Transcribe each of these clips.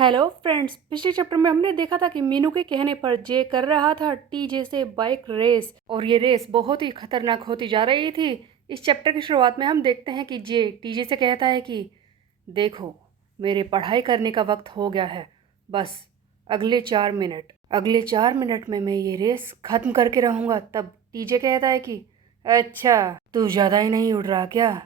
Hello friends, पिछले chapter में हमने देखा था कि मीनू के कहने पर जे कर रहा था टीजे से बाइक रेस और ये रेस बहुत ही खतरनाक होती जा रही थी। इस चैप्टर की शुरुआत में हम देखते हैं कि जे टीजे से कहता है कि देखो, मेरे पढ़ाई करने का वक्त हो गया है। बस अगले 4 मिनट में मैं ये रेस खत्म करके रहूँगा। तब टीजे कहता है कि अच्छा, तू ज़्यादा ही नहीं उड़ रहा क्या?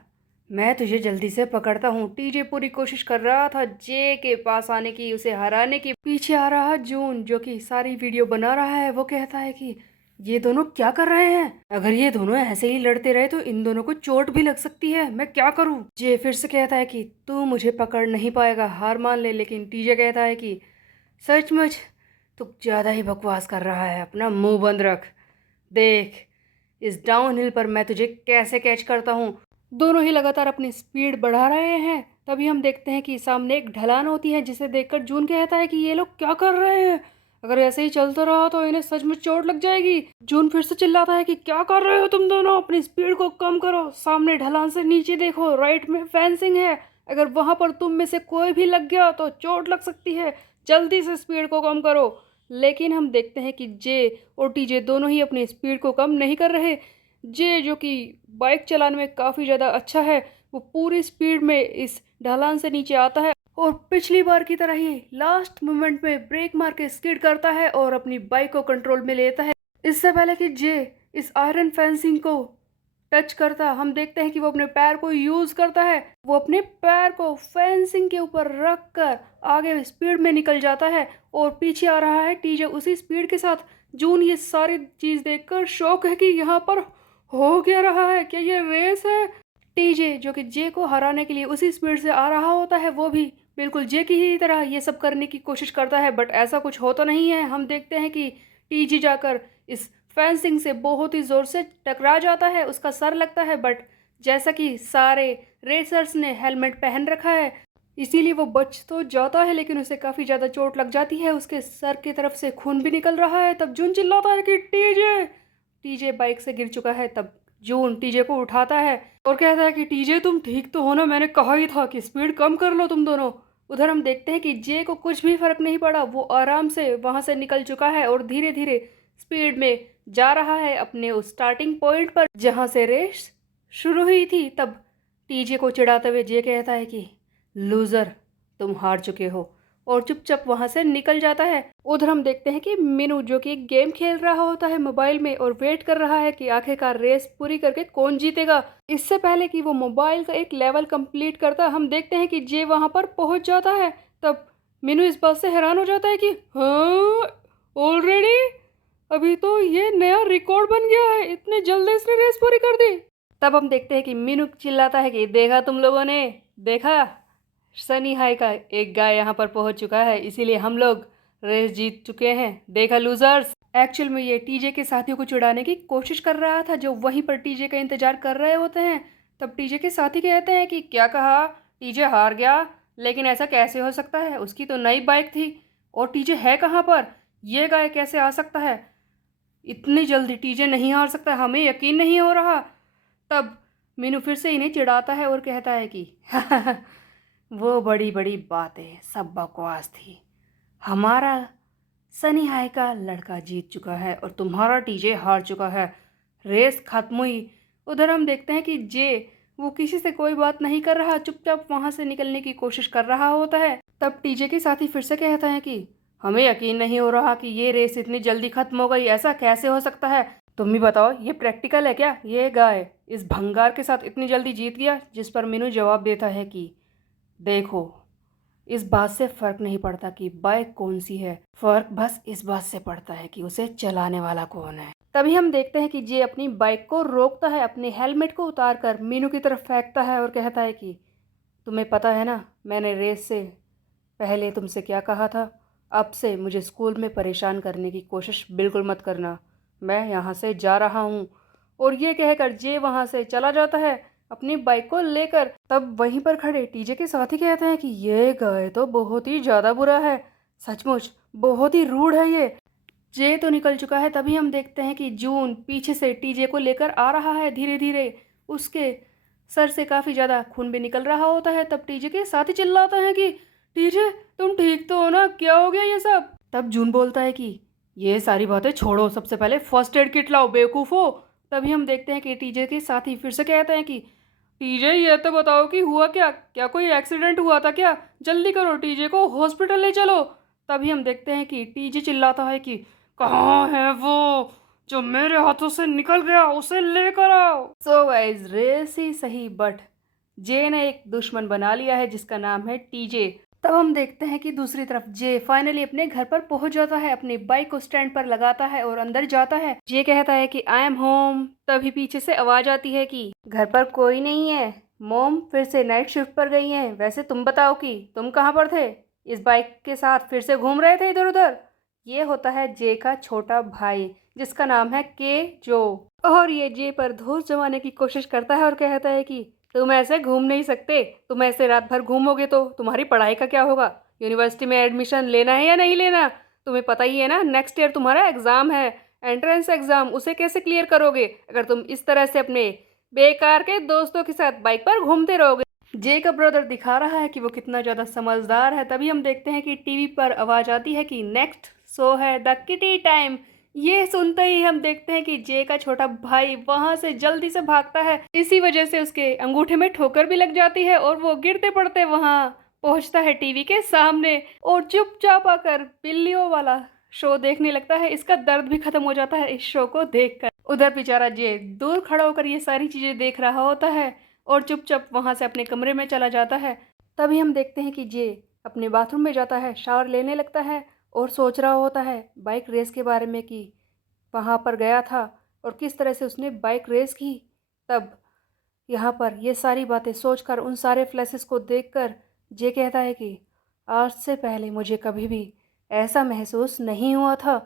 मैं तुझे जल्दी से पकड़ता हूँ। टीजे पूरी कोशिश कर रहा था जे के पास आने की, उसे हराने की। पीछे आ रहा जून जो कि सारी वीडियो बना रहा है। वो कहता है कि ये दोनों क्या कर रहे हैं? अगर ये दोनों ऐसे ही लड़ते रहे तो इन दोनों को चोट भी लग सकती है। मैं क्या करूँ? जे फिर से कहता है कि तू मुझे पकड़ नहीं पाएगा, हार मान ले। लेकिन टीजे कहता है कि सचमुच तू ज़्यादा ही बकवास कर रहा है, अपना मुंह बंद रख। देख, इस डाउन हिल पर मैं तुझे कैसे कैच करता हूँ। दोनों ही लगातार अपनी स्पीड बढ़ा रहे हैं। तभी हम देखते हैं कि सामने एक ढलान होती है, जिसे देखकर जून कहता है कि ये लोग क्या कर रहे हैं? अगर ऐसे ही चलता रहा तो इन्हें सच में चोट लग जाएगी। जून फिर से चिल्लाता है कि क्या कर रहे हो तुम दोनों? अपनी स्पीड को कम करो। सामने ढलान से नीचे देखो, राइट में फेंसिंग है। अगर वहां पर तुम में से कोई भी लग गया तो चोट लग सकती है। जल्दी से स्पीड को कम करो। लेकिन हम देखते हैं कि जे और टीजे दोनों ही अपनी स्पीड को कम नहीं कर रहे। जे जो कि बाइक चलाने में काफ़ी ज़्यादा अच्छा है, वो पूरी स्पीड में इस ढलान से नीचे आता है और पिछली बार की तरह ही लास्ट मोमेंट में ब्रेक मार के स्किड करता है और अपनी बाइक को कंट्रोल में लेता है। इससे पहले कि जे इस आयरन फेंसिंग को टच करता, हम देखते हैं कि वो अपने पैर को यूज करता है। वो अपने पैर को फेंसिंग के ऊपर रख कर आगे स्पीड में निकल जाता है और पीछे आ रहा है टीजे उसी स्पीड के साथ। जून ये सारी चीज देखकर शौक है कि यहाँ पर हो क्या रहा है, क्या ये रेस है? टीजे जो कि जे को हराने के लिए उसी स्पीड से आ रहा होता है, वो भी बिल्कुल जे की ही तरह ये सब करने की कोशिश करता है, बट ऐसा कुछ होता नहीं है। हम देखते हैं कि टीजे जाकर इस फेंसिंग से बहुत ही ज़ोर से टकरा जाता है, उसका सर लगता है। बट जैसा कि सारे रेसर्स ने हेलमेट पहन रखा है, इसीलिए वो बच तो जाता है, लेकिन उसे काफ़ी ज़्यादा चोट लग जाती है। उसके सर की तरफ से खून भी निकल रहा है। तब जून चिल्लाता है कि टीजे। टीजे बाइक से गिर चुका है। तब जून टीजे को उठाता है और कहता है कि टीजे, तुम ठीक तो हो ना? मैंने कहा ही था कि स्पीड कम कर लो तुम दोनों। उधर हम देखते हैं कि जे को कुछ भी फर्क नहीं पड़ा। वो आराम से वहां से निकल चुका है और धीरे धीरे स्पीड में जा रहा है अपने उस स्टार्टिंग पॉइंट पर जहां से रेस शुरू हुई थी। तब टीजे को चिढ़ाते हुए जे कहता है कि लूजर, तुम हार चुके हो, और चुपचाप वहां से निकल जाता है। उधर हम देखते हैं कि मीनू जो कि एक गेम खेल रहा होता है मोबाइल में और वेट कर रहा है कि आखिरकार रेस पूरी करके कौन जीतेगा। इससे पहले कि वो मोबाइल का एक लेवल कंप्लीट करता, हम देखते हैं कि जे वहां पर पहुंच जाता है। तब मीनू इस बात से हैरान हो जाता है कि हाँ, ऑलरेडी? अभी तो ये नया रिकॉर्ड बन गया है, इतने जल्दी इसने रेस पूरी कर दी। तब हम देखते हैं कि मीनू चिल्लाता है कि देखा तुम लोगों ने? देखा, सनी हाई का एक गाय यहाँ पर पहुंच चुका है, इसीलिए हम लोग रेस जीत चुके हैं। देखा लूजर्स। एक्चुअल में ये टीजे के साथियों को चिढ़ाने की कोशिश कर रहा था, जो वहीं पर टीजे का इंतजार कर रहे होते हैं। तब टीजे के साथी कहते हैं कि क्या कहा? टीजे हार गया? लेकिन ऐसा कैसे हो सकता है? उसकी तो नई बाइक थी और टीजे है कहाँ पर? ये गाय कैसे आ सकता है? इतनी जल्दी टीजे नहीं हार सकता, हमें यकीन नहीं हो रहा। तब मीनू फिर से इन्हें चिढ़ाता है और कहता है कि वो बड़ी बड़ी बातें सब बकवास थी। हमारा सनी हाई का लड़का जीत चुका है और तुम्हारा टीजे हार चुका है। रेस खत्म हुई। उधर हम देखते हैं कि जे वो किसी से कोई बात नहीं कर रहा, चुपचाप वहां से निकलने की कोशिश कर रहा होता है। तब टीजे के साथी फिर से कहता है कि हमें यकीन नहीं हो रहा कि ये रेस इतनी जल्दी खत्म हो गई, ऐसा कैसे हो सकता है? तुम ही बताओ, ये प्रैक्टिकल है क्या? ये गाय इस भंगार के साथ इतनी जल्दी जीत गया? जिस पर मीनू जवाब देता है कि देखो, इस बात से फर्क नहीं पड़ता कि बाइक कौन सी है, फर्क बस इस बात से पड़ता है कि उसे चलाने वाला कौन है। तभी हम देखते हैं कि जे अपनी बाइक को रोकता है, अपने हेलमेट को उतार कर मीनू की तरफ फेंकता है और कहता है कि तुम्हें पता है ना, मैंने रेस से पहले तुमसे क्या कहा था? अब से मुझे स्कूल में परेशान करने की कोशिश बिल्कुल मत करना। मैं यहाँ से जा रहा हूँ। और ये कहकर जे वहाँ से चला जाता है अपनी बाइक को लेकर। तब वहीं पर खड़े टीजे के साथी कहते हैं कि ये गाय तो बहुत ही ज़्यादा बुरा है, सचमुच बहुत ही रूड है ये। जे तो निकल चुका है। तभी हम देखते हैं कि जून पीछे से टीजे को लेकर आ रहा है धीरे धीरे। उसके सर से काफ़ी ज़्यादा खून भी निकल रहा होता है। तब टीजे के साथी चिल्लाता है कि टीजे, तुम ठीक तो हो ना? क्या हो गया ये सब? तब जून बोलता है कि ये सारी बातें छोड़ो, सबसे पहले फर्स्ट एड किट लाओ बेवकूफ़ो। तभी हम देखते हैं कि टीजे के साथी फिर से कहते हैं कि टीजे ये तो बताओ कि हुआ क्या? क्या कोई एक्सीडेंट हुआ था क्या? जल्दी करो, टीजे को हॉस्पिटल ले चलो। तभी हम देखते हैं कि टीजे चिल्लाता है कि कहाँ है वो जो मेरे हाथों से निकल गया, उसे लेकर आओ। सो गाइस, रेस ही सही बट जे ने एक दुश्मन बना लिया है जिसका नाम है टीजे। तब हम देखते हैं कि दूसरी तरफ जे फाइनली अपने घर पर पहुंच जाता है, अपनी बाइक को स्टैंड पर लगाता है और अंदर जाता है। जे कहता है कि आई एम होम। तभी पीछे से आवाज आती है कि घर पर कोई नहीं है, मोम फिर से नाइट शिफ्ट पर गई हैं। वैसे तुम बताओ कि तुम कहाँ पर थे? इस बाइक के साथ फिर से घूम रहे थे इधर उधर? ये होता है जे का छोटा भाई जिसका नाम है के जो। और ये जे पर धूस जमाने की कोशिश करता है और कहता है कि तुम ऐसे घूम नहीं सकते, तुम ऐसे रात भर घूमोगे तो तुम्हारी पढ़ाई का क्या होगा? यूनिवर्सिटी में एडमिशन लेना है या नहीं लेना? तुम्हें पता ही है ना, नेक्स्ट ईयर तुम्हारा एग्ज़ाम है, एंट्रेंस एग्ज़ाम, उसे कैसे क्लियर करोगे अगर तुम इस तरह से अपने बेकार के दोस्तों के साथ बाइक पर घूमते रहोगे? जे का ब्रदर दिखा रहा है कि वो कितना ज़्यादा समझदार है। तभी हम देखते हैं कि टीवी पर आवाज़ आती है कि नेक्स्ट शो है द किटी टाइम। ये सुनते ही हम देखते हैं कि जे का छोटा भाई वहां से जल्दी से भागता है। इसी वजह से उसके अंगूठे में ठोकर भी लग जाती है और वो गिरते पड़ते वहां पहुंचता है टीवी के सामने और चुपचाप आकर बिल्लियों वाला शो देखने लगता है। इसका दर्द भी खत्म हो जाता है इस शो को देखकर। उधर बेचारा जे दूर खड़ा होकर ये सारी चीजें देख रहा होता है और चुपचाप वहां से अपने कमरे में चला जाता है। तभी हम देखते हैं कि जे अपने बाथरूम में जाता है, शावर लेने लगता है और सोच रहा होता है बाइक रेस के बारे में कि वहाँ पर गया था और किस तरह से उसने बाइक रेस की। तब यहाँ पर ये सारी बातें सोचकर, उन सारे फ्लैशेस को देखकर जे कहता है कि आज से पहले मुझे कभी भी ऐसा महसूस नहीं हुआ था।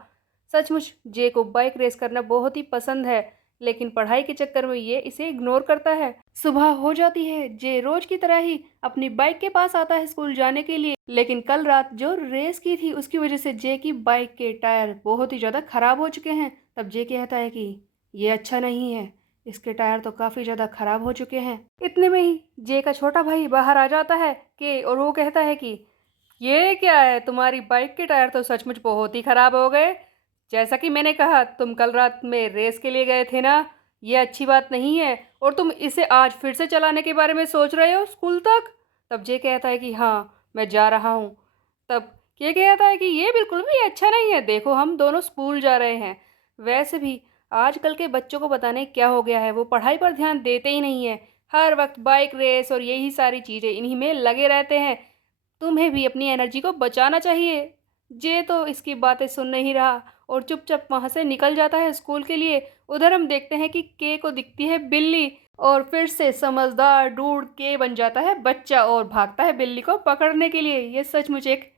सचमुच जे को बाइक रेस करना बहुत ही पसंद है, लेकिन पढ़ाई के चक्कर में ये इसे इग्नोर करता है। सुबह हो जाती है, जे रोज की तरह ही अपनी बाइक के पास आता है स्कूल जाने के लिए, लेकिन कल रात जो रेस की थी उसकी वजह से जे की बाइक के टायर बहुत ही ज़्यादा खराब हो चुके हैं। तब जे कहता है कि ये अच्छा नहीं है, इसके टायर तो काफ़ी ज़्यादा खराब हो चुके हैं। इतने में ही जे का छोटा भाई बाहर आ जाता है कि और वो कहता है कि ये क्या है, तुम्हारी बाइक के टायर तो सचमुच बहुत ही खराब हो गए। जैसा कि मैंने कहा, तुम कल रात में रेस के लिए गए थे ना, ये अच्छी बात नहीं है और तुम इसे आज फिर से चलाने के बारे में सोच रहे हो स्कूल तक। तब जे कहता है कि हाँ, मैं जा रहा हूँ। तब ये कहता है कि ये बिल्कुल भी अच्छा नहीं है, देखो हम दोनों स्कूल जा रहे हैं। वैसे भी आजकल के बच्चों को पता नहीं क्या हो गया है, वो पढ़ाई पर ध्यान देते ही नहीं है, हर वक्त बाइक रेस और यही सारी चीज़ें इन्हीं में लगे रहते हैं। तुम्हें भी अपनी एनर्जी को बचाना चाहिए। जे तो इसकी बातें सुन नहीं रहा और चुपचाप वहां से निकल जाता है स्कूल के लिए। उधर हम देखते हैं कि के को दिखती है बिल्ली और फिर से समझदार डूड के बन जाता है बच्चा और भागता है बिल्ली को पकड़ने के लिए। ये सचमुच एक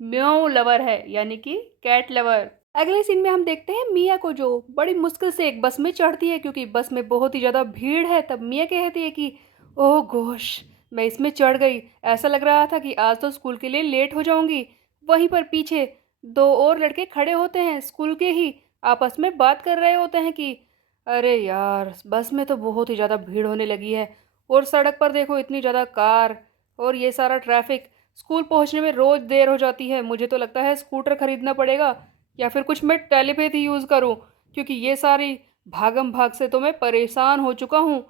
म्याऊ लवर है, यानी कि कैट लवर। अगले सीन में हम देखते हैं मिया को जो बड़ी मुश्किल से एक बस में चढ़ती है क्योंकि बस में बहुत ही ज़्यादा भीड़ है। तब मिया कहती है कि ओह गोश, मैं इसमें चढ़ गई, ऐसा लग रहा था कि आज तो स्कूल के लिए लेट हो जाऊंगी। वहीं पर पीछे दो और लड़के खड़े होते हैं, स्कूल के ही, आपस में बात कर रहे होते हैं कि अरे यार, बस में तो बहुत ही ज़्यादा भीड़ होने लगी है और सड़क पर देखो इतनी ज़्यादा कार और ये सारा ट्रैफिक, स्कूल पहुंचने में रोज़ देर हो जाती है। मुझे तो लगता है स्कूटर खरीदना पड़ेगा या फिर कुछ मैं टेलीपैथी यूज़ करूं, क्योंकि ये सारी भागम भाग से तो मैं परेशान हो चुका हूँ।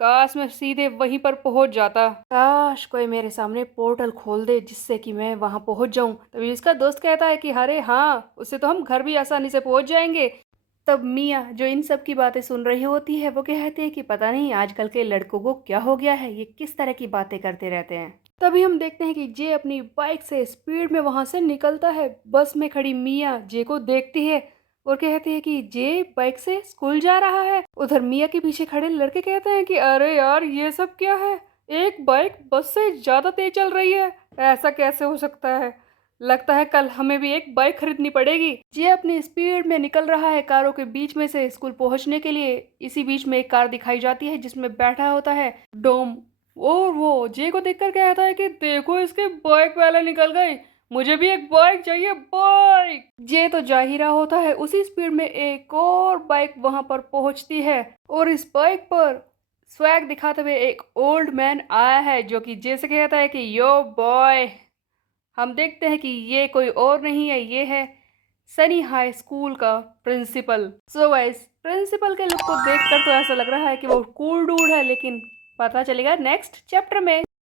काश मैं सीधे वहीं पर पहुंच जाता, काश कोई मेरे सामने पोर्टल खोल दे जिससे कि मैं वहां पहुंच जाऊं। तभी इसका दोस्त कहता है कि अरे हाँ, उससे तो हम घर भी आसानी से पहुंच जाएंगे। तब मिया जो इन सब की बातें सुन रही होती है वो कहती है कि पता नहीं आजकल के लड़कों को क्या हो गया है, ये किस तरह की बातें करते रहते हैं। तभी हम देखते हैं कि जे अपनी बाइक से स्पीड में वहां से निकलता है। बस में खड़ी मिया जे को देखती है और कहती है कि जे बाइक से स्कूल जा रहा है। उधर मिया के पीछे खड़े लड़के कहते हैं कि अरे यार, ये सब क्या है, एक बाइक बस से ज्यादा तेज चल रही है, ऐसा कैसे हो सकता है? लगता है कल हमें भी एक बाइक खरीदनी पड़ेगी। जे अपनी स्पीड में निकल रहा है कारों के बीच में से स्कूल पहुंचने के लिए। इसी बीच में एक कार दिखाई जाती है जिसमें बैठा होता है डोम और वो जे को देखकर कहता है कि देखो, इसके बाइक वाले निकल गए, मुझे भी एक बाइक चाहिए, बाइक। जे तो जा ही रहा होता है, उसी स्पीड में एक और बाइक वहां पर पहुंचती है और इस बाइक पर स्वैग दिखाते हुए एक ओल्ड मैन आया है जो कि जे से कहता है कि यो बॉय, हम देखते हैं कि ये कोई और नहीं है, ये है सनी हाई स्कूल का प्रिंसिपल। सो गाइस, प्रिंसिपल के लुक को देखकर तो ऐसा लग रहा है कि वो कूल डूड है, लेकिन पता चलेगा नेक्स्ट चैप्टर में।